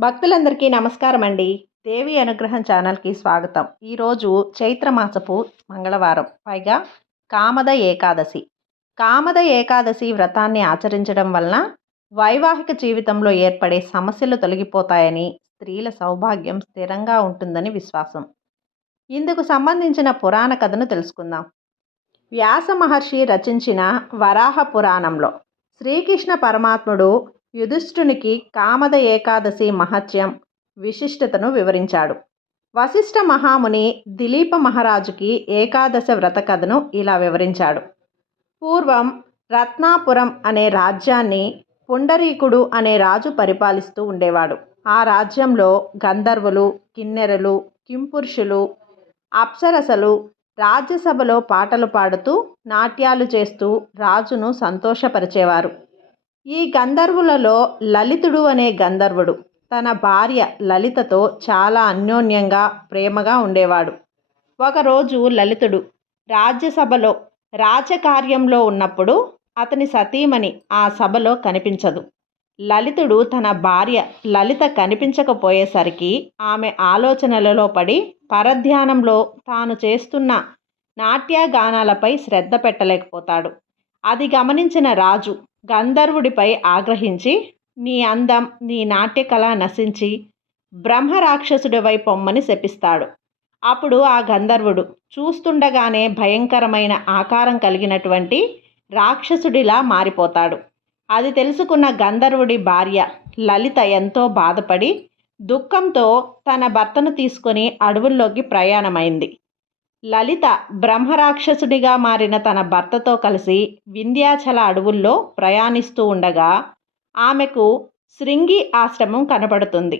భక్తులందరికీ నమస్కారం అండి. దేవి అనుగ్రహం ఛానల్‌కి స్వాగతం. ఈరోజు చైత్రమాసపు మంగళవారం. పైగా కామద ఏకాదశి. కామద ఏకాదశి వ్రతాన్ని ఆచరించడం వలన వైవాహిక జీవితంలో ఏర్పడే సమస్యలు తొలగిపోతాయని, స్త్రీల సౌభాగ్యం స్థిరంగా ఉంటుందని విశ్వాసం. ఇందుకు సంబంధించిన పురాణ కథను తెలుసుకుందాం. వ్యాస మహర్షి రచించిన వరాహ పురాణంలో శ్రీకృష్ణ పరమాత్ముడు యుధిష్ఠునికి కామద ఏకాదశి మహత్యం, విశిష్టతను వివరించాడు. వశిష్ఠ మహాముని దిలీప మహారాజుకి ఏకాదశ వ్రత కథను ఇలా వివరించాడు. పూర్వం రత్నాపురం అనే రాజ్యాన్ని పుండరీకుడు అనే రాజు పరిపాలిస్తూ ఉండేవాడు. ఆ రాజ్యంలో గంధర్వులు, కిన్నెరలు, కింపురుషులు, అప్సరసలు రాజ్యసభలో పాటలు పాడుతూ, నాట్యాలు చేస్తూ రాజును సంతోషపరిచేవారు. ఈ గంధర్వులలో లలితుడు అనే గంధర్వుడు తన భార్య లలితతో చాలా అన్యోన్యంగా, ప్రేమగా ఉండేవాడు. ఒకరోజు లలితుడు రాజ్యసభలో రాజకార్యంలో ఉన్నప్పుడు అతని సతీమణి ఆ సభలో కనిపించదు. లలితుడు తన భార్య లలిత కనిపించకపోయేసరికి ఆమె ఆలోచనలలో పడి పరధ్యానంలో తాను చేస్తున్న నాట్యగానాలపై శ్రద్ధ పెట్టలేకపోతాడు. అది గమనించిన రాజు గంధర్వుడిపై ఆగ్రహించి, నీ అందం, నీ నాట్యకళ నశించి బ్రహ్మరాక్షసుడివై పొమ్మని శపిస్తాడు. అప్పుడు ఆ గంధర్వుడు చూస్తుండగానే భయంకరమైన ఆకారం కలిగినటువంటి రాక్షసుడిలా మారిపోతాడు. అది తెలుసుకున్న గంధర్వుడి భార్య లలిత ఎంతో బాధపడి దుఃఖంతో తన భర్తను తీసుకొని అడవుల్లోకి ప్రయాణమైంది. లలిత బ్రహ్మరాక్షసుడిగా మారిన తన భర్తతో కలిసి వింధ్యాచల అడవుల్లో ప్రయాణిస్తూ ఉండగా ఆమెకు శృంగి ఆశ్రమం కనబడుతుంది.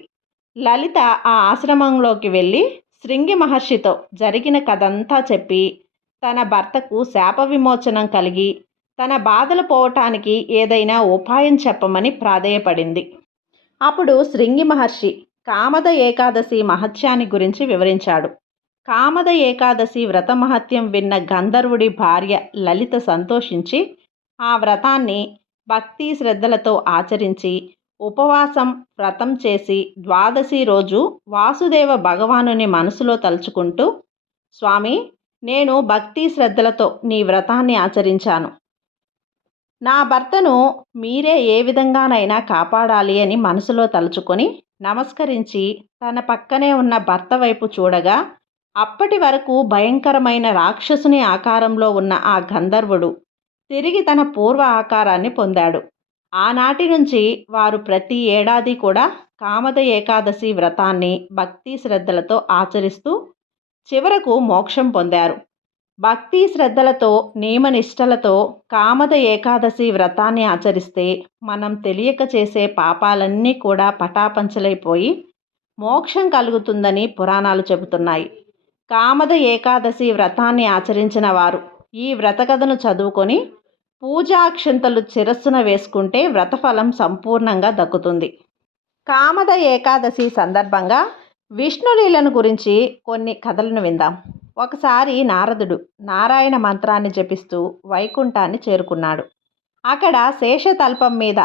లలిత ఆ ఆశ్రమంలోకి వెళ్ళి శృంగి మహర్షితో జరిగిన కథంతా చెప్పి తన భర్తకు శాప విమోచనం కలిగి తన బాధలు పోవటానికి ఏదైనా ఉపాయం చెప్పమని ప్రాధేయపడింది. అప్పుడు శృంగి మహర్షి కామద ఏకాదశి మహత్యాన్ని గురించి వివరించాడు. కామద ఏకాదశి వ్రత మహత్యం విన్న గంధర్వుడి భార్య లలిత సంతోషించి ఆ వ్రతాన్ని భక్తి శ్రద్ధలతో ఆచరించి ఉపవాసం, వ్రతం చేసి ద్వాదశి రోజు వాసుదేవ భగవానుని మనసులో తలుచుకుంటూ, స్వామి, నేను భక్తి శ్రద్ధలతో నీ వ్రతాన్ని ఆచరించాను. నా భర్తను మీరే ఏ విధంగానైనా కాపాడాలి అని మనసులో తలుచుకొని నమస్కరించి తన పక్కనే ఉన్న భర్త వైపు చూడగా అప్పటి వరకు భయంకరమైన రాక్షసుని ఆకారంలో ఉన్న ఆ గంధర్వుడు తిరిగి తన పూర్వ ఆకారాన్ని పొందాడు. ఆనాటి నుంచి వారు ప్రతి ఏడాది కూడా కామద ఏకాదశి వ్రతాన్ని భక్తి శ్రద్ధలతో ఆచరిస్తూ చివరకు మోక్షం పొందారు. భక్తి శ్రద్ధలతో, నియమనిష్టలతో కామద ఏకాదశి వ్రతాన్ని ఆచరిస్తే మనం తెలియక చేసే పాపాలన్నీ కూడా పటాపంచలైపోయి మోక్షం కలుగుతుందని పురాణాలు చెబుతున్నాయి. కామద ఏకాదశి వ్రతాన్ని ఆచరించిన వారు ఈ వ్రతకథను చదువుకొని పూజాక్షంతలు శిరస్సున వేసుకుంటే వ్రతఫలం సంపూర్ణంగా దక్కుతుంది. కామద ఏకాదశి సందర్భంగా విష్ణులీలను గురించి కొన్ని కథలను విందాం. ఒకసారి నారదుడు నారాయణ మంత్రాన్ని జపిస్తూ వైకుంఠాన్ని చేరుకున్నాడు. అక్కడ శేషతల్పం మీద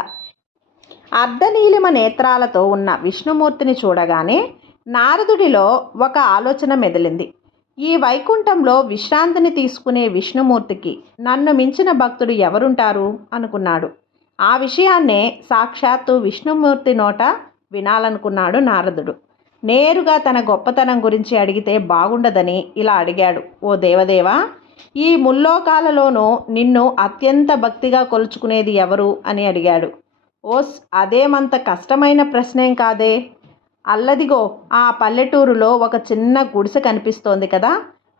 అర్ధనీలిమ నేత్రాలతో ఉన్న విష్ణుమూర్తిని చూడగానే నారదుడిలో ఒక ఆలోచన మెదిలింది. ఈ వైకుంఠంలో విశ్రాంతిని తీసుకునే విష్ణుమూర్తికి నన్ను మించిన భక్తుడు ఎవరుంటారు అనుకున్నాడు. ఆ విషయాన్నే సాక్షాత్తు విష్ణుమూర్తి నోట వినాలనుకున్నాడు నారదుడు. నేరుగా తన గొప్పతనం గురించి అడిగితే బాగుండదని ఇలా అడిగాడు. ఓ దేవదేవా, ఈ ముల్లోకాలలోనూ నిన్ను అత్యంత భక్తిగా కొలుచుకునేది ఎవరు అని అడిగాడు. ఓస్, అదేమంత కష్టమైన ప్రశ్నేం కాదే. అల్లదిగో ఆ పల్లెటూరులో ఒక చిన్న గుడిసె కనిపిస్తోంది కదా,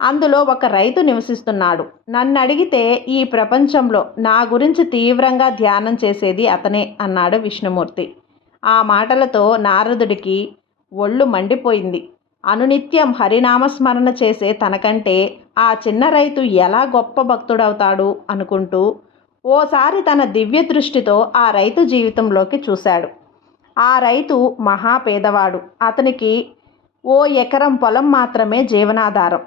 అందులో ఒక రైతు నివసిస్తున్నాడు. నన్ను అడిగితే ఈ ప్రపంచంలో నా గురించి తీవ్రంగా ధ్యానం చేసేది అతనే అన్నాడు విష్ణుమూర్తి. ఆ మాటలతో నారదుడికి ఒళ్ళు మండిపోయింది. అనునిత్యం హరినామస్మరణ చేసే తనకంటే ఆ చిన్న రైతు ఎలా గొప్ప భక్తుడవుతాడు అనుకుంటూ ఓసారి తన దివ్య దృష్టితో ఆ రైతు జీవితంలోకి చూశాడు. ఆ రైతు మహా పేదవాడు. అతనికి 1 ఎకరం పొలం మాత్రమే జీవనాధారం.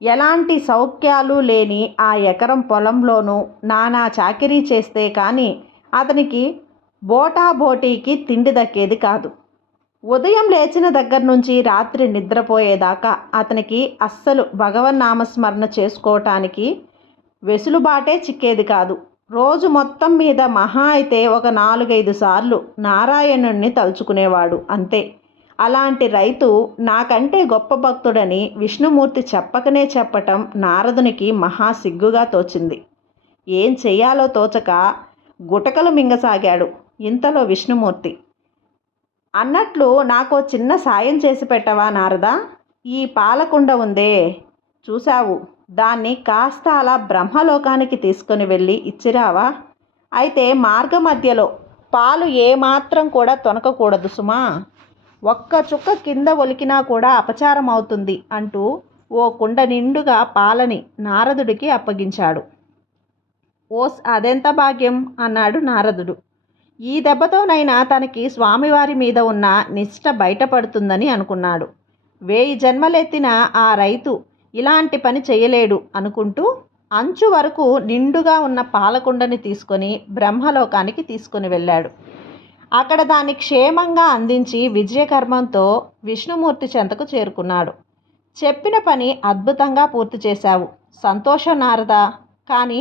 ఎలాంటి సౌఖ్యాలు లేని ఆ ఎకరం పొలంలోనూ నానా చాకిరీ చేస్తే కానీ అతనికి బోటాబోటీకి తిండి దక్కేది కాదు. ఉదయం లేచిన దగ్గర నుంచి రాత్రి నిద్రపోయేదాకా అతనికి అస్సలు భగవన్నామస్మరణ చేసుకోవటానికి వెసులుబాటే చిక్కేది కాదు. రోజు మొత్తం మీద మహా అయితే ఒక 4-5 సార్లు నారాయణుణ్ణి తలుచుకునేవాడు అంతే. అలాంటి రైతు నాకంటే గొప్ప భక్తుడని విష్ణుమూర్తి చెప్పకనే చెప్పటం నారదునికి మహా సిగ్గుగా తోచింది. ఏం చెయ్యాలో తోచక గుటకలు మింగసాగాడు. ఇంతలో విష్ణుమూర్తి, అన్నట్లు నాకో చిన్న సాయం చేసి పెట్టవా నారదా? ఈ పాలకుండ ఉందే చూశావు, దాన్ని కాస్త అలా బ్రహ్మలోకానికి తీసుకొని వెళ్ళి ఇచ్చిరావా? అయితే మార్గమధ్యలో పాలు ఏమాత్రం కూడా తొనకకూడదు సుమా. ఒక్క చుక్క కింద ఒలికినా కూడా అపచారం అవుతుంది అంటూ ఓ కుండ నిండుగా పాలని నారదుడికి అప్పగించాడు. ఓస్ అదెంత భాగ్యం అన్నాడు నారదుడు. ఈ దెబ్బతోనైనా తనకి స్వామివారి మీద ఉన్న నిష్ఠ బయటపడుతుందని అనుకున్నాడు. 1000 జన్మలెత్తిన ఆ రైతు ఇలాంటి పని చేయలేడు అనుకుంటూ అంచు వరకు నిండుగా ఉన్న పాలకుండని తీసుకొని బ్రహ్మలోకానికి తీసుకొని వెళ్ళాడు. అక్కడ దాన్ని క్షేమంగా అందించి విజయకర్మంతో విష్ణుమూర్తి చెంతకు చేరుకున్నాడు. చెప్పిన పని అద్భుతంగా పూర్తి చేశావు, సంతోషం నారదా. కానీ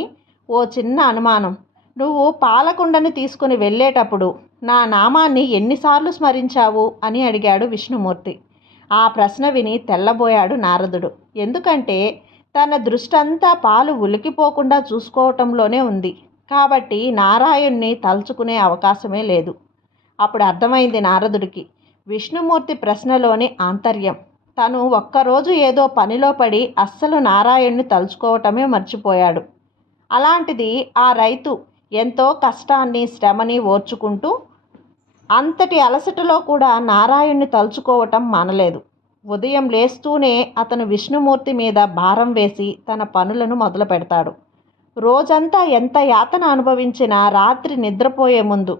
ఓ చిన్న అనుమానం. నువ్వు పాలకుండని తీసుకుని వెళ్ళేటప్పుడు నా నామాన్ని ఎన్నిసార్లు స్మరించావు అని అడిగాడు విష్ణుమూర్తి. ఆ ప్రశ్న విని తెల్లబోయాడు నారదుడు. ఎందుకంటే తన దృష్టంతా పాలు ఉలికిపోకుండా చూసుకోవటంలోనే ఉంది. కాబట్టి నారాయణ్ణి తలుచుకునే అవకాశమే లేదు. అప్పుడు అర్థమైంది నారదుడికి విష్ణుమూర్తి ప్రశ్నలోని ఆంతర్యం. తను ఒక్కరోజు ఏదో పనిలో పడి అస్సలు నారాయణ్ణి తలుచుకోవటమే మర్చిపోయాడు. అలాంటిది ఆ రైతు ఎంతో కష్టాన్ని శ్రమని ఓర్చుకుంటూ అంతటి అలసటలో కూడా నారాయణ్ణి తలుచుకోవటం మానలేదు. ఉదయం లేస్తూనే అతను విష్ణుమూర్తి మీద భారం వేసి తన పనులను మొదలు పెడతాడు. రోజంతా ఎంత యాతన అనుభవించినా రాత్రి నిద్రపోయే ముందు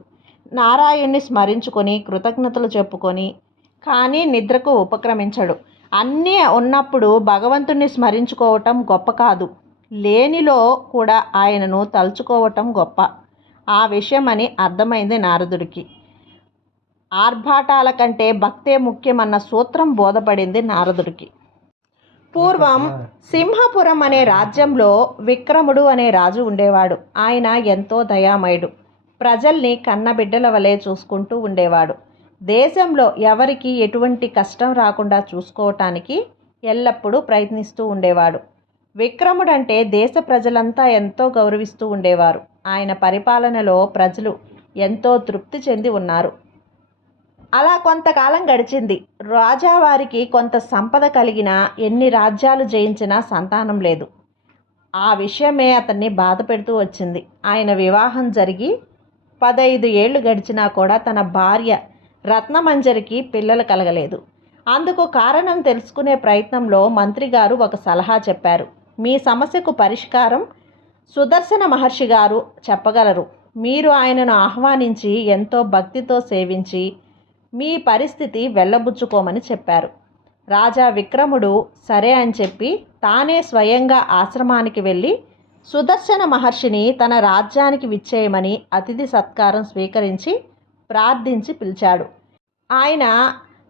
నారాయణ్ణి స్మరించుకొని కృతజ్ఞతలు చెప్పుకొని కానీ నిద్రకు ఉపక్రమించడు. అన్నీ ఉన్నప్పుడు భగవంతుణ్ణి స్మరించుకోవటం గొప్ప కాదు, లేనిలో కూడా ఆయనను తలుచుకోవటం గొప్ప. ఆ విషయమని అర్థమైంది నారదుడికి. ఆర్భాటాల కంటే భక్తే ముఖ్యమన్న సూత్రం బోధపడింది నారదుడికి. పూర్వం సింహపురం అనే రాజ్యంలో విక్రముడు అనే రాజు ఉండేవాడు. ఆయన ఎంతో దయామయుడు. ప్రజల్ని కన్నబిడ్డల వలె చూసుకుంటూ ఉండేవాడు. దేశంలో ఎవరికి ఎటువంటి కష్టం రాకుండా చూసుకోవటానికి ఎల్లప్పుడూ ప్రయత్నిస్తూ ఉండేవాడు. విక్రముడంటే దేశ ప్రజలంతా ఎంతో గౌరవిస్తూ ఉండేవారు. ఆయన పరిపాలనలో ప్రజలు ఎంతో తృప్తి చెంది ఉన్నారు. అలా కొంతకాలం గడిచింది. రాజావారికి కొంత సంపద కలిగినా ఎన్ని రాజ్యాలు జయించినా సంతానం లేదు. ఆ విషయమే అతన్ని బాధ పెడుతూ వచ్చింది. ఆయన వివాహం జరిగి 15 ఏళ్ళు గడిచినా కూడా తన భార్య రత్నమంజరికి పిల్లలు కలగలేదు. అందుకు కారణం తెలుసుకునే ప్రయత్నంలో మంత్రి గారు ఒక సలహా చెప్పారు. మీ సమస్యకు పరిష్కారం సుదర్శన మహర్షి గారు చెప్పగలరు. మీరు ఆయనను ఆహ్వానించి ఎంతో భక్తితో సేవించి మీ పరిస్థితి వెళ్ళబుచ్చుకోమని చెప్పారు. రాజా విక్రముడు సరే అని చెప్పి తానే స్వయంగా ఆశ్రమానికి వెళ్ళి సుదర్శన మహర్షిని తన రాజ్యానికి విచ్చేయమని అతిథి సత్కారం స్వీకరించి ప్రార్థించి పిలిచాడు. ఆయన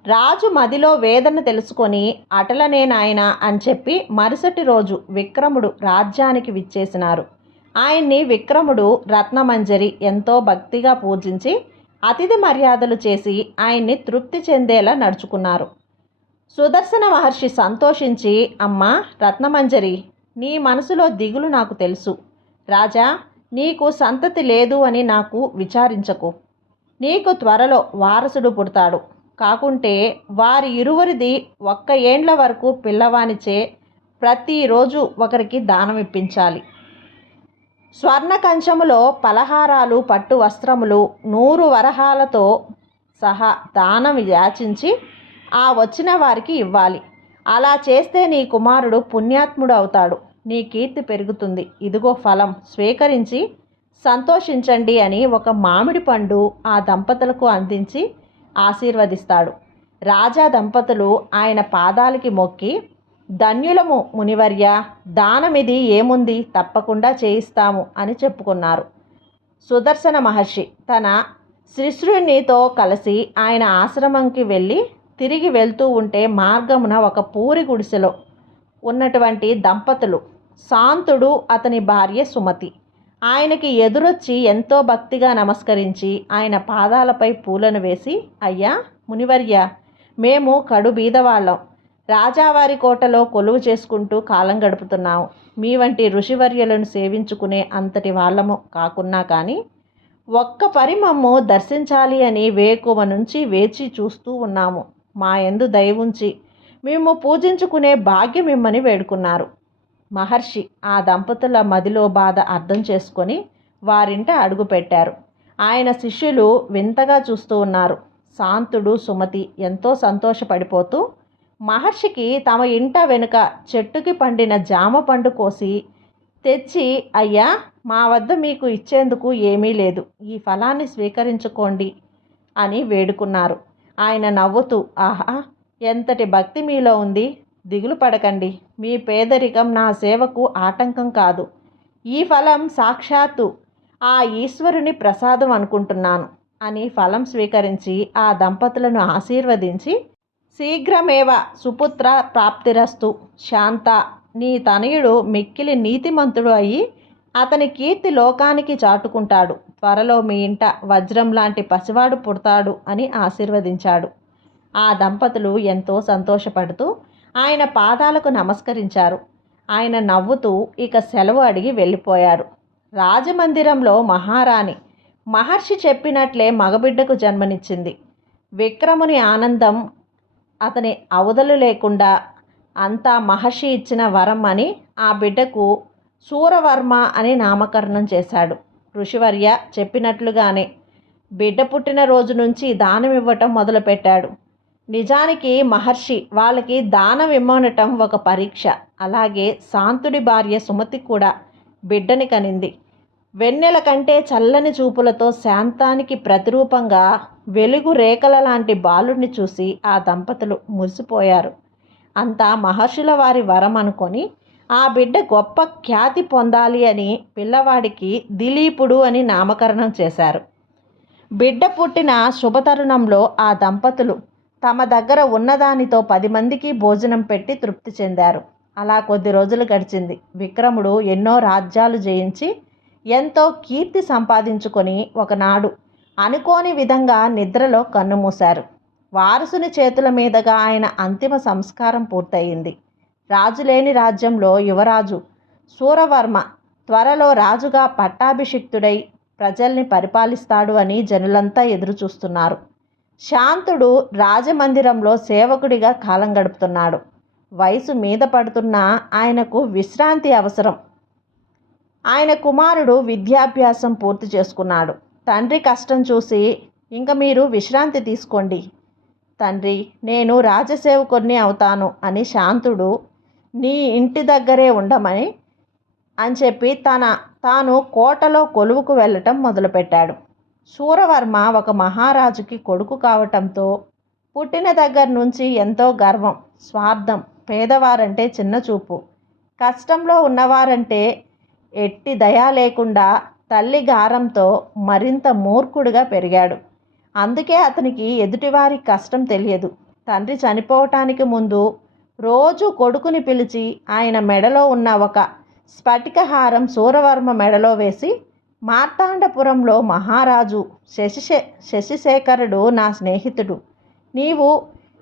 రాజు మదిలో వేదన తెలుసుకొని అటలనే నాయన అని చెప్పి మరుసటి రోజు విక్రముడు రాజ్యానికి విచ్చేసినారు. ఆయన్ని విక్రముడు రత్నమంజరి ఎంతో భక్తిగా పూజించి అతిథి మర్యాదలు చేసి ఆయన్ని తృప్తి చెందేలా నడుచుకున్నారు. సుదర్శన మహర్షి సంతోషించి, అమ్మా రత్నమంజరి, నీ మనసులో దిగులు నాకు తెలుసు. రాజా, నీకు సంతతి లేదు అని నాకు విచారించకు. నీకు త్వరలో వారసుడు పుడతాడు. కాకుంటే వారి ఇరువురిది 1 ఏండ్ల వరకు పిల్లవానిచే ప్రతిరోజు ఒకరికి దానం ఇప్పించాలి. స్వర్ణ కంచములో పలహారాలు, పట్టు వస్త్రములు 100 వరహాలతో సహా దానం యాచించి ఆ వచ్చిన వారికి ఇవ్వాలి. అలా చేస్తే నీ కుమారుడు పుణ్యాత్ముడు అవుతాడు, నీ కీర్తి పెరుగుతుంది. ఇదిగో ఫలం, స్వీకరించి సంతోషించండి అని ఒక మామిడి పండు ఆ దంపతులకు అందించి ఆశీర్వదిస్తాడు. రాజా దంపతులు ఆయన పాదాలకి మొక్కి, ధన్యులము మునివర్య, దానమిది ఏముంది, తప్పకుండా చేయిస్తాము అని చెప్పుకున్నారు. సుదర్శన మహర్షి తన శిష్యునితో కలిసి ఆయన ఆశ్రమంకి వెళ్ళి తిరిగి వెళ్తూ ఉంటే మార్గమున ఒక పూరి గుడిసెలో ఉన్నటువంటి దంపతులు శాంతుడు అతని భార్య సుమతి ఆయనకి ఎదురొచ్చి ఎంతో భక్తిగా నమస్కరించి ఆయన పాదాలపై పూలను వేసి, అయ్యా మునివర్య, మేము కడు బీదవాళ్ళం, రాజావారి కోటలో కొలువు చేసుకుంటూ కాలం గడుపుతున్నాము. మీ వంటి ఋషివర్యులను సేవించుకునే అంతటి వాళ్ళము కాకున్నా కానీ ఒక్క పరిమమ్ము దర్శించాలి అని వేకువ నుంచి వేచి చూస్తూ ఉన్నాము. మా యందు దయ ఉంచి మేము పూజించుకునే భాగ్యం మిమ్మని వేడుకున్నారు. మహర్షి ఆ దంపతుల మదిలో బాధ అర్థం చేసుకొని వారింట అడుగుపెట్టారు. ఆయన శిష్యులు వింతగా చూస్తూ ఉన్నారు. శాంతుడు సుమతి ఎంతో సంతోషపడిపోతూ మహర్షికి తమ ఇంట వెనుక చెట్టుకి పండిన జామ పండు కోసి తెచ్చి, అయ్యా, మా వద్ద మీకు ఇచ్చేందుకు ఏమీ లేదు, ఈ ఫలాన్ని స్వీకరించుకోండి అని వేడుకున్నారు. ఆయన నవ్వుతూ, ఆహా, ఎంతటి భక్తి మీలో ఉంది, దిగులు పడకండి, మీ పేదరికం నా సేవకు ఆటంకం కాదు, ఈ ఫలం సాక్షాత్తు ఆ ఈశ్వరుని ప్రసాదం అనుకుంటున్నాను అని ఫలం స్వీకరించి ఆ దంపతులను ఆశీర్వదించి, శీఘ్రమేవ సుపుత్ర ప్రాప్తిరస్తు శాంత, నీ తనయుడు మిక్కిలి నీతిమంతుడు అయి అతని కీర్తి లోకానికి చాటుకుంటాడు, త్వరలో మీ ఇంట వజ్రం లాంటి పసివాడు పుడతాడు అని ఆశీర్వదించాడు. ఆ దంపతులు ఎంతో సంతోషపడుతూ ఆయన పాదాలకు నమస్కరించారు. ఆయన నవ్వుతూ ఇక సెలవు అడిగి వెళ్ళిపోయారు. రాజమందిరంలో మహారాణి మహర్షి చెప్పినట్లే మగబిడ్డకు జన్మనిచ్చింది. విక్రముని ఆనందం అతని అవధులు లేకుండా అంతా మహర్షి ఇచ్చిన వరం అని ఆ బిడ్డకు శూరవర్మ అని నామకరణం చేశాడు. ఋషివర్య చెప్పినట్లుగానే బిడ్డ పుట్టిన రోజు నుంచి దానం ఇవ్వటం మొదలుపెట్టాడు. నిజానికి మహర్షి వాళ్ళకి దానం ఇమ్మనటం ఒక పరీక్ష. అలాగే శాంతుడి భార్య సుమతి కూడా బిడ్డని కనింది. వెన్నెల కంటే చల్లని చూపులతో శాంతానికి ప్రతిరూపంగా వెలుగు రేఖల లాంటి బాలుడిని చూసి ఆ దంపతులు మురిసిపోయారు. అంతా మహర్షుల వారి వరం అనుకొని ఆ బిడ్డ గొప్ప ఖ్యాతి పొందాలి అని పిల్లవాడికి దిలీపుడు అని నామకరణం చేశారు. బిడ్డ పుట్టిన శుభతరుణంలో ఆ దంపతులు తమ దగ్గర ఉన్నదానితో 10 మందికి భోజనం పెట్టి తృప్తి చెందారు. అలా కొద్ది రోజులు గడిచింది. విక్రముడు ఎన్నో రాజ్యాలు జయించి ఎంతో కీర్తి సంపాదించుకొని ఒకనాడు అనుకోని విధంగా నిద్రలో కన్నుమూశారు. వారసుని చేతుల మీదుగా ఆయన అంతిమ సంస్కారం పూర్తయింది. రాజులేని రాజ్యంలో యువరాజు శూరవర్మ త్వరలో రాజుగా పట్టాభిషిక్తుడై ప్రజల్ని పరిపాలిస్తాడు అని జనులంతా ఎదురుచూస్తున్నారు. శాంతుడు రాజమందిరంలో సేవకుడిగా కాలం గడుపుతున్నాడు. వయసు మీద పడుతున్నా ఆయనకు విశ్రాంతి అవసరం. ఆయన కుమారుడు విద్యాభ్యాసం పూర్తి చేసుకున్నాడు. తండ్రి కష్టం చూసి, ఇంక మీరు విశ్రాంతి తీసుకోండి తండ్రి, నేను రాజసేవకుడిని అవుతాను అని శాంతుడు నీ ఇంటి దగ్గరే ఉండమని అని చెప్పి తాను కోటలో కొలువుకు వెళ్ళటం మొదలుపెట్టాడు. శూరవర్మ ఒక మహారాజుకి కొడుకు కావటంతో పుట్టిన దగ్గర నుంచి ఎంతో గర్వం, స్వార్థం, పేదవారంటే చిన్నచూపు, కష్టంలో ఉన్నవారంటే ఎట్టి దయ లేకుండా తల్లి గారంతో మరింత మూర్ఖుడిగా పెరిగాడు. అందుకే అతనికి ఎదుటివారి కష్టం తెలియదు. తండ్రి చనిపోవటానికి ముందు రోజు కొడుకుని పిలిచి ఆయన మెడలో ఉన్న ఒక స్ఫటికహారం శూరవర్మ మెడలో వేసి, మార్తాండపురంలో మహారాజు శశిశేఖరుడు నా స్నేహితుడు, నీవు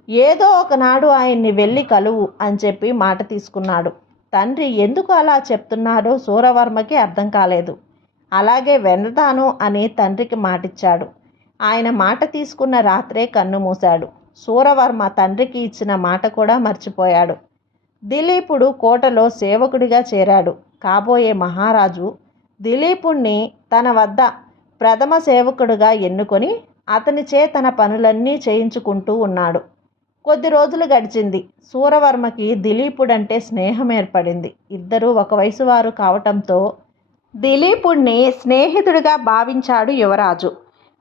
ఏదో ఒకనాడు ఆయన్ని వెళ్ళి కలువు అని చెప్పి మాట తీసుకున్నాడు. తండ్రి ఎందుకు అలా చెప్తున్నారో శూరవర్మకి అర్థం కాలేదు. అలాగే వెళతాను అని తండ్రికి మాటిచ్చాడు. ఆయన మాట తీసుకున్న రాత్రే కన్ను మూశాడు. శూరవర్మ తండ్రికి ఇచ్చిన మాట కూడా మర్చిపోయాడు. దిలీపుడు కోటలో సేవకుడిగా చేరాడు. కాబోయే మహారాజు దిలీపుణ్ణి తన వద్ద ప్రథమ సేవకుడిగా ఎన్నుకొని అతనిచే తన పనులన్నీ చేయించుకుంటూ ఉన్నాడు. కొద్ది రోజులు గడిచింది. శూరవర్మకి దిలీపుడంటే స్నేహం ఏర్పడింది. ఇద్దరూ ఒక వయసు వారు కావటంతో దిలీపుణ్ణి స్నేహితుడిగా భావించాడు యువరాజు.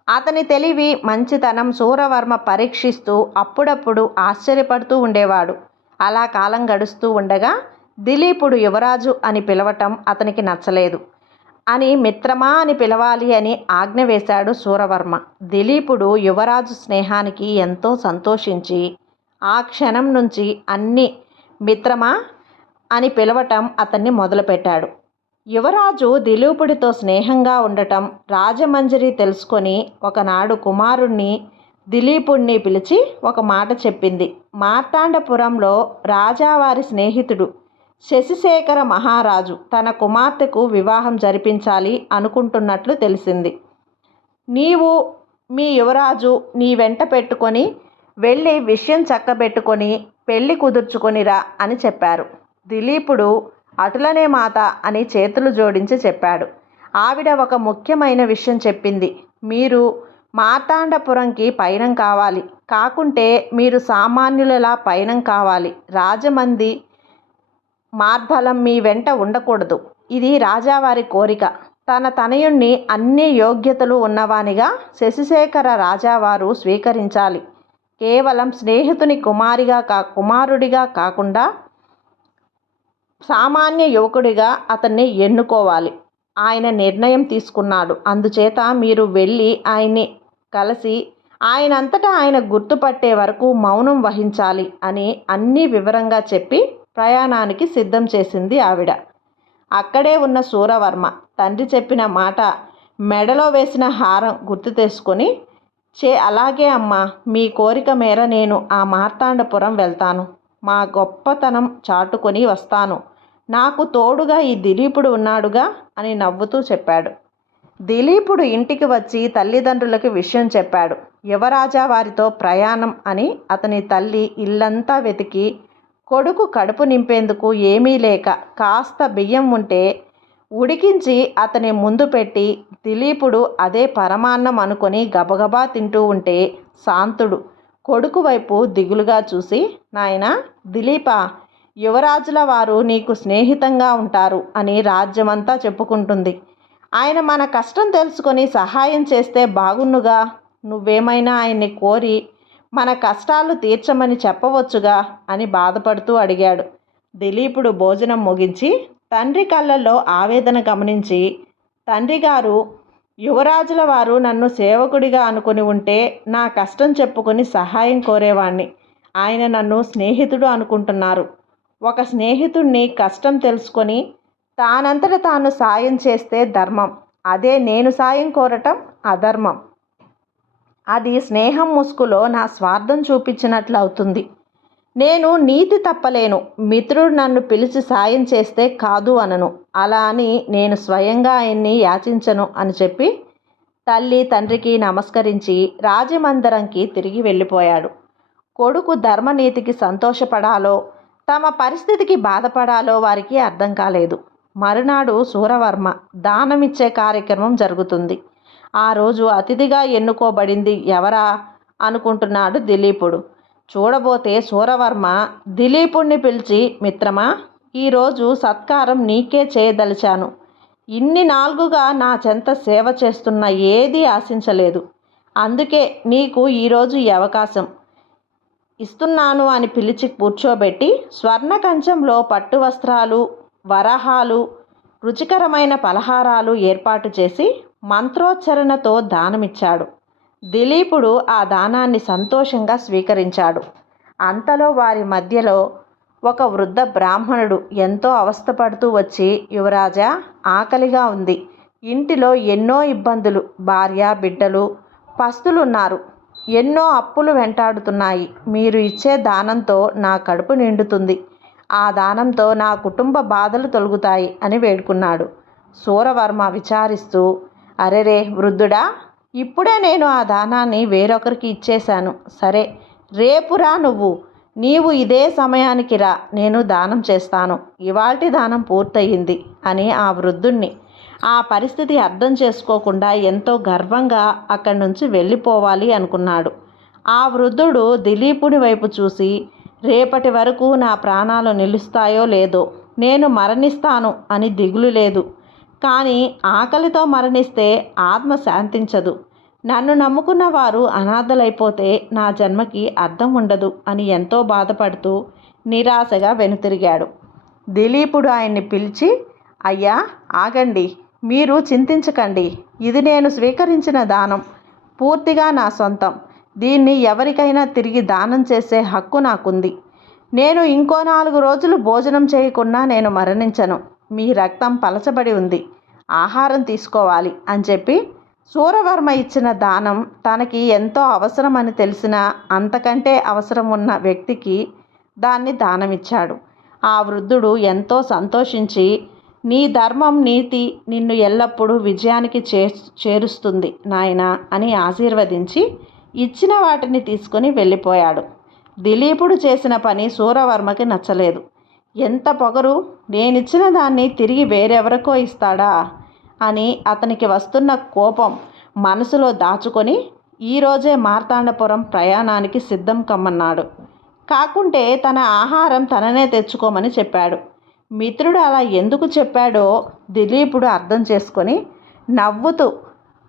అతని తెలివి, మంచితనం శూరవర్మ పరీక్షిస్తూ అప్పుడప్పుడు ఆశ్చర్యపడుతూ ఉండేవాడు. అలా కాలం గడుస్తూ ఉండగా దిలీపుడు యువరాజు అని పిలవటం అతనికి నచ్చలేదు. అని మిత్రమా అని పిలవాలి అని ఆజ్ఞ వేశాడు శూరవర్మ. దిలీపుడు యువరాజు స్నేహానికి ఎంతో సంతోషించి ఆ క్షణం నుంచి అన్ని మిత్రమా అని పిలవటం అతన్ని మొదలుపెట్టాడు. యువరాజు దిలీపుడితో స్నేహంగా ఉండటం రాజమంజరి తెలుసుకొని ఒకనాడు కుమారుణ్ణి దిలీపుణ్ణి పిలిచి ఒక మాట చెప్పింది. మార్తాండపురంలో రాజావారి స్నేహితుడు శశిశేఖర మహారాజు తన కుమార్తెకు వివాహం జరిపించాలి అనుకుంటున్నట్లు తెలిసింది. నీవు మీ యువరాజు నీ వెంట పెట్టుకొని వెళ్ళి విషయం చక్కబెట్టుకొని పెళ్లి కుదుర్చుకొనిరా అని చెప్పారు. దిలీపుడు అటులనే మాత అని చేతులు జోడించి చెప్పాడు. ఆవిడ ఒక ముఖ్యమైన విషయం చెప్పింది. మీరు మార్తాండపురంకి పయనం కావాలి. కాకుంటే మీరు సామాన్యులలా పయనం కావాలి. రాజమంది మార్బలం మీ వెంట ఉండకూడదు. ఇది రాజావారి కోరిక. తన తనయుణ్ణి అన్ని యోగ్యతలు ఉన్నవానిగా శశిశేఖర రాజావారు స్వీకరించాలి. కేవలం స్నేహితుని కుమారుడిగా కాకుండా సామాన్య యువకుడిగా అతన్ని ఎన్నుకోవాలి. ఆయన నిర్ణయం తీసుకున్నాడు. అందుచేత మీరు వెళ్ళి ఆయన్ని కలిసి ఆయనంతటా ఆయన గుర్తుపట్టే వరకు మౌనం వహించాలి అని అన్నీ వివరంగా చెప్పి ప్రయాణానికి సిద్ధం చేసింది ఆవిడ. అక్కడే ఉన్న శూరవర్మ తండ్రి చెప్పిన మాట మెడలో వేసిన హారం గుర్తు తెచ్చుకొని అలాగే అమ్మా, మీ కోరిక మేర నేను ఆ మార్తాండపురం వెళ్తాను. మా గొప్పతనం చాటుకొని వస్తాను. నాకు తోడుగా ఈ దిలీపుడు ఉన్నాడుగా అని నవ్వుతూ చెప్పాడు. దిలీపుడు ఇంటికి వచ్చి తల్లిదండ్రులకు విషయం చెప్పాడు. యువరాజా వారితో ప్రయాణం అని అతని తల్లి ఇల్లంతా వెతికి కొడుకు కడుపు నింపేందుకు ఏమీ లేక కాస్త బియ్యం ఉంటే ఉడికించి అతని ముందు పెట్టి దిలీపుడు అదే పరమాన్నం అనుకొని గబగబా తింటూ ఉంటే శాంతుడు కొడుకు వైపు దిగులుగా చూసి, నాయనా దిలీపా, యువరాజుల వారు నీకు స్నేహితంగా ఉంటారు అని రాజ్యమంతా చెప్పుకుంటుంది. ఆయన మన కష్టం తెలుసుకొని సహాయం చేస్తే బాగున్నుగా. నువ్వేమైనా ఆయన్ని కోరి మన కష్టాలు తీర్చమని చెప్పవచ్చుగా అని బాధపడుతూ అడిగాడు. దిలీపుడు భోజనం ముగించి తండ్రి కళ్ళల్లో ఆవేదన గమనించి, తండ్రిగారు, యువరాజుల వారు నన్ను సేవకుడిగా అనుకుని ఉంటే నా కష్టం చెప్పుకొని సహాయం కోరేవాణ్ణి. ఆయన నన్ను స్నేహితుడు అనుకుంటున్నారు. ఒక స్నేహితుడిని కష్టం తెలుసుకొని తానంతట తాను సాయం చేస్తే ధర్మం. అదే నేను సాయం కోరటం అధర్మం. అది స్నేహం ముసుగులో నా స్వార్థం చూపించినట్లు అవుతుంది. నేను నీతి తప్పలేను. మిత్రుడు నన్ను పిలిచి సాయం చేస్తే కాదు అనను. అలా అని నేను స్వయంగా ఆయన్ని యాచించను అని చెప్పి తల్లి తండ్రికి నమస్కరించి రాజమందిరంకి తిరిగి వెళ్ళిపోయాడు. కొడుకు ధర్మనీతికి సంతోషపడాలో తమ పరిస్థితికి బాధపడాలో వారికి అర్థం కాలేదు. మరునాడు శూరవర్మ దానమిచ్చే కార్యక్రమం జరుగుతుంది. ఆ రోజు అతిథిగా ఎన్నుకోబడింది ఎవరా అనుకుంటున్నాడు దిలీపుడు. చూడబోతే శూరవర్మ దిలీపుణ్ణి పిలిచి, మిత్రమా, ఈరోజు సత్కారం నీకే చేయదలిచాను. ఇన్ని నాలుగుగా నా చెంత సేవ చేస్తున్న ఏదీ ఆశించలేదు. అందుకే నీకు ఈరోజు ఈ అవకాశం ఇస్తున్నాను అని పిలిచి కూర్చోబెట్టి స్వర్ణ కంచంలో పట్టు వస్త్రాలు, వరహాలు, రుచికరమైన పలహారాలు ఏర్పాటు చేసి మంత్రోచ్చరణతో దానమిచ్చాడు. దిలీపుడు ఆ దానాన్ని సంతోషంగా స్వీకరించాడు. అంతలో వారి మధ్యలో ఒక వృద్ధ బ్రాహ్మణుడు ఎంతో అవస్థపడుతూ వచ్చి, యువరాజా, ఆకలిగా ఉంది. ఇంటిలో ఎన్నో ఇబ్బందులు, భార్య బిడ్డలు పస్తులున్నారు. ఎన్నో అప్పులు వెంటాడుతున్నాయి. మీరు ఇచ్చే దానంతో నా కడుపు నిండుతుంది. ఆ దానంతో నా కుటుంబ బాధలు తొలగుతాయి అని వేడుకున్నాడు. శూరవర్మ విచారిస్తూ, అరెరే వృద్ధుడా, ఇప్పుడే నేను ఆ దానాన్ని వేరొకరికి ఇచ్చేశాను. సరే, రేపురా నీవు ఇదే సమయానికి రా, నేను దానం చేస్తాను. ఇవాల్టి దానం పూర్తయింది అని ఆ వృద్ధుణ్ణి ఆ పరిస్థితి అర్థం చేసుకోకుండా ఎంతో గర్వంగా అక్కడి నుంచి వెళ్ళిపోవాలి అనుకున్నాడు. ఆ వృద్ధుడు దిలీపుని వైపు చూసి, రేపటి వరకు నా ప్రాణాలు నిలుస్తాయో లేదో, నేను మరణిస్తాను అని దిగులు లేదు. కానీ ఆకలితో మరణిస్తే ఆత్మ శాంతించదు. నన్ను నమ్ముకున్న వారు అనాథలైపోతే నా జన్మకి అర్థం ఉండదు అని ఎంతో బాధపడుతూ నిరాశగా వెనుతిరిగాడు. దిలీపుడు ఆయన్ని పిలిచి, అయ్యా ఆగండి, మీరు చింతించకండి. ఇది నేను స్వీకరించిన దానం. పూర్తిగా నా సొంతం. దీన్ని ఎవరికైనా తిరిగి దానం చేసే హక్కు నాకుంది. నేను ఇంకో 4 రోజులు భోజనం చేయకున్నా నేను మరణించను. మీ రక్తం పలచబడి ఉంది. ఆహారం తీసుకోవాలి అని చెప్పి సూరవర్మ ఇచ్చిన దానం తనకి ఎంతో అవసరమని తెలిసిన అంతకంటే అవసరం ఉన్న వ్యక్తికి దాన్ని దానమిచ్చాడు. ఆ వృద్ధుడు ఎంతో సంతోషించి, నీ ధర్మం నీతి నిన్ను ఎల్లప్పుడూ విజయానికి చేరుస్తుంది నాయనా అని ఆశీర్వదించి ఇచ్చిన వాటిని తీసుకుని వెళ్ళిపోయాడు. దిలీపుడు చేసిన పని సూరవర్మకి నచ్చలేదు. ఎంత పొగరు! నేనిచ్చిన దాన్ని తిరిగి వేరెవరికో ఇస్తాడా అని అతనికి వస్తున్న కోపం మనసులో దాచుకొని ఈరోజే మార్తాండపురం ప్రయాణానికి సిద్ధం కమ్మన్నాడు. కాకుంటే తన ఆహారం తననే తెచ్చుకోమని చెప్పాడు. మిత్రుడు అలా ఎందుకు చెప్పాడో దిలీపుడు అర్థం చేసుకొని నవ్వుతూ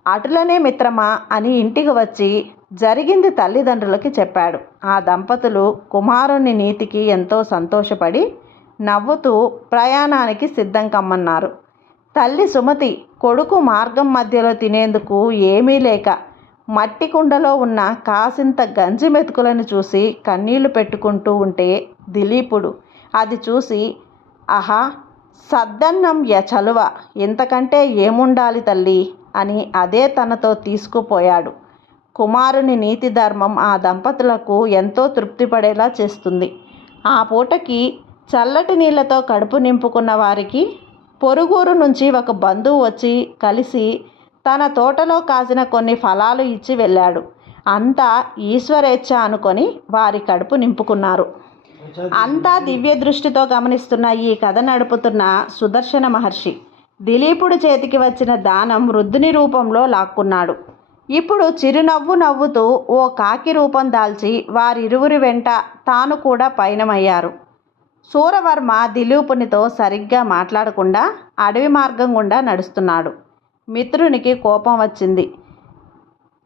అటులనే మిత్రమా అని ఇంటికి వచ్చి జరిగింది తల్లిదండ్రులకి చెప్పాడు. ఆ దంపతులు కుమారుని నీతికి ఎంతో సంతోషపడి నవ్వుతూ ప్రయాణానికి సిద్ధం కమ్మన్నారు. తల్లి సుమతి కొడుకు మార్గం మధ్యలో తినేందుకు ఏమీ లేక మట్టి కుండలో ఉన్న కాసింత గంజి మెతుకులను చూసి కన్నీళ్లు పెట్టుకుంటూ ఉంటే దిలీపుడు అది చూసి, ఆహా, సద్దన్నం చలువ, ఇంతకంటే ఏముండాలి తల్లి అని అదే తనతో తీసుకుపోయాడు. కుమారుని నీతి ధర్మం ఆ దంపతులకు ఎంతో తృప్తిపడేలా చేస్తుంది. ఆ పూటకి చల్లటి నీళ్లతో కడుపు నింపుకున్న వారికి పొరుగురు నుంచి ఒక బంధువు వచ్చి కలిసి తన తోటలో కాసిన కొన్ని ఫలాలు ఇచ్చి వెళ్ళాడు. అంతా ఈశ్వరేచ్ఛ అనుకొని వారి కడుపు నింపుకున్నారు. అంతా దివ్య దృష్టితో గమనిస్తున్న ఈ కథ నడుపుతున్న సుదర్శన మహర్షి దిలీపుడు చేతికి వచ్చిన దానం వృద్ధుని రూపంలో లాక్కున్నాడు. ఇప్పుడు చిరునవ్వు నవ్వుతూ ఓ కాకి రూపం దాల్చి వారిరువురి వెంట తాను కూడా పయనమయ్యారు. సూరవర్మ దిలీపునితో సరిగ్గా మాట్లాడకుండా అడవి మార్గం గుండా నడుస్తున్నాడు. మిత్రునికి కోపం వచ్చింది.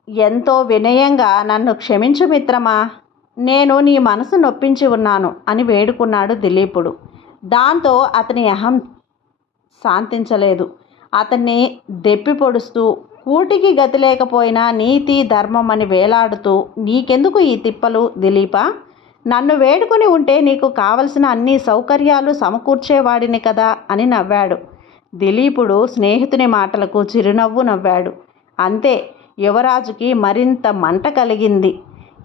ఎంతో వినయంగా, నన్ను క్షమించు మిత్రమా, నేను నీ మనసు నొప్పించి ఉన్నాను అని వేడుకున్నాడు దిలీపుడు. దాంతో అతని అహం శాంతించలేదు. అతన్ని దెప్పి పొడుస్తూ, కూటికి గతి లేకపోయినా నీతి ధర్మం అని వేలాడుతూ, నీకెందుకు ఈ తిప్పలు దిలీపా? నన్ను వేడుకుని ఉంటే నీకు కావలసిన అన్ని సౌకర్యాలు సమకూర్చేవాడిని కదా అని నవ్వాడు. దిలీపుడు స్నేహితుని మాటలకు చిరునవ్వు నవ్వాడు. అంతే, యువరాజుకి మరింత మంట కలిగింది.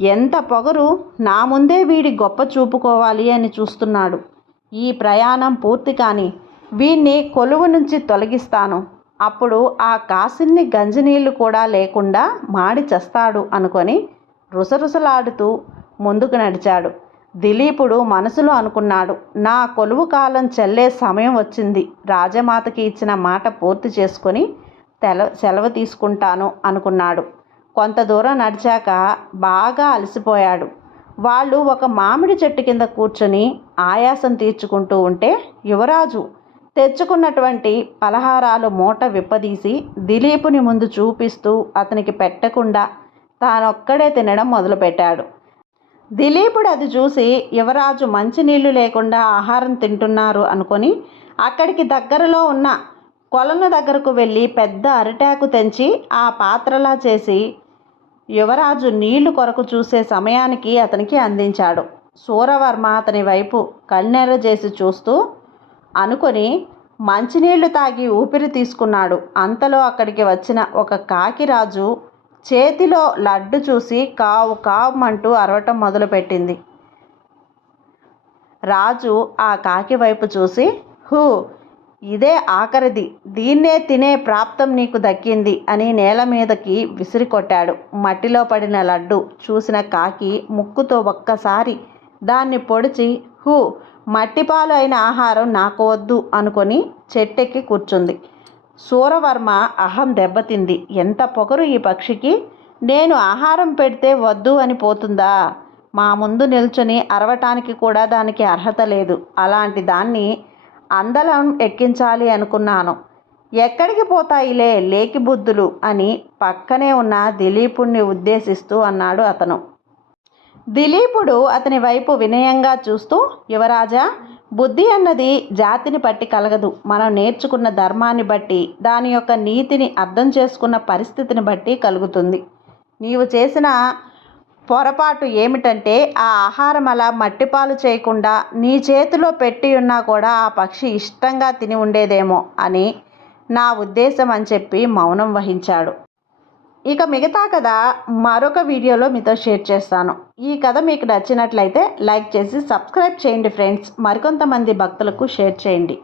ఎంత పొగరు! నా ముందే వీడి గొప్ప చూపుకోవాలి అని చూస్తున్నాడు. ఈ ప్రయాణం పూర్తి కాని వీణ్ణి కొలువు నుంచి తొలగిస్తాను. అప్పుడు ఆ కాసిన్ని గంజినీళ్లు కూడా లేకుండా మాడి చస్తాడు అనుకొని రుసరుసలాడుతూ ముందుకు నడిచాడు. దిలీపుడు మనసులో అనుకున్నాడు, నా కొలువు కాలం చెల్లే సమయం వచ్చింది. రాజమాతకి ఇచ్చిన మాట పూర్తి చేసుకొని సెలవు తీసుకుంటాను అనుకున్నాడు. కొంత దూరం నడిచాక బాగా అలసిపోయాడు. వాళ్ళు ఒక మామిడి చెట్టు కింద కూర్చొని ఆయాసం తీర్చుకుంటూ ఉంటే యువరాజు తెచ్చుకున్నటువంటి పలహారాలు మూట విప్పదీసి దిలీపుని ముందు చూపిస్తూ అతనికి పెట్టకుండా తానొక్కడే తినడం మొదలుపెట్టాడు. దిలీపుడు అది చూసి యువరాజు మంచినీళ్లు లేకుండా ఆహారం తింటున్నారు అనుకొని అక్కడికి దగ్గరలో ఉన్న కొలను దగ్గరకు వెళ్ళి పెద్ద అరిటాకు తెంచి ఆ పాత్రలా చేసి యువరాజు నీళ్లు కొరకు చూసే సమయానికి అతనికి అందించాడు. సూరవర్మ అతని వైపు కన్నెర్ర చేసి చూస్తూ అనుకొని మంచినీళ్లు తాగి ఊపిరి తీసుకున్నాడు. అంతలో అక్కడికి వచ్చిన ఒక కాకిరాజు చేతిలో లడ్డు చూసి కావు కావుమంటూ అరవటం మొదలుపెట్టింది. రాజు ఆ కాకి వైపు చూసి, హూ, ఇదే ఆఖరిది, దీన్నే తినే ప్రాప్తం నీకు దక్కింది అని నేల మీదకి విసిరికొట్టాడు. మట్టిలో పడిన లడ్డు చూసిన కాకి ముక్కుతో ఒక్కసారి దాన్ని పొడిచి, హూ, మట్టిపాలు అయిన ఆహారం నాకు వద్దు అనుకొని చెట్టెక్కి కూర్చుంది. సూరవర్మ అహం దెబ్బతింది. ఎంత పొగరు ఈ పక్షికి! నేను ఆహారం పెడితే వద్దు అని పోతుందా? మా ముందు నిల్చొని అరవటానికి కూడా దానికి అర్హత లేదు. అలాంటి దాన్ని అందలం ఎక్కించాలి అనుకున్నాను. ఎక్కడికి పోతాయిలే లేకి బుద్ధులు అని పక్కనే ఉన్న దిలీపుణ్ణి ఉద్దేశిస్తూ అన్నాడు అతను. దిలీపుడు అతని వైపు వినయంగా చూస్తూ, యువరాజా, బుద్ధి అన్నది జాతిని బట్టి కలగదు. మనం నేర్చుకున్న ధర్మాన్ని బట్టి, దాని యొక్క నీతిని అర్థం చేసుకున్న పరిస్థితిని బట్టి కలుగుతుంది. నీవు చేసిన పొరపాటు ఏమిటంటే ఆ ఆహారం అలా మట్టిపాలు చేయకుండా నీ చేతిలో పెట్టి ఉన్నా కూడా ఆ పక్షి ఇష్టంగా తిని ఉండేదేమో అని నా ఉద్దేశం అని చెప్పి మౌనం వహించాడు. ఇక మిగతా కథ మరొక వీడియోలో మీతో షేర్ చేస్తాను. ఈ కథ మీకు నచ్చినట్లయితే లైక్ చేసి సబ్స్క్రైబ్ చేయండి ఫ్రెండ్స్. మరికొంతమంది భక్తులకు షేర్ చేయండి.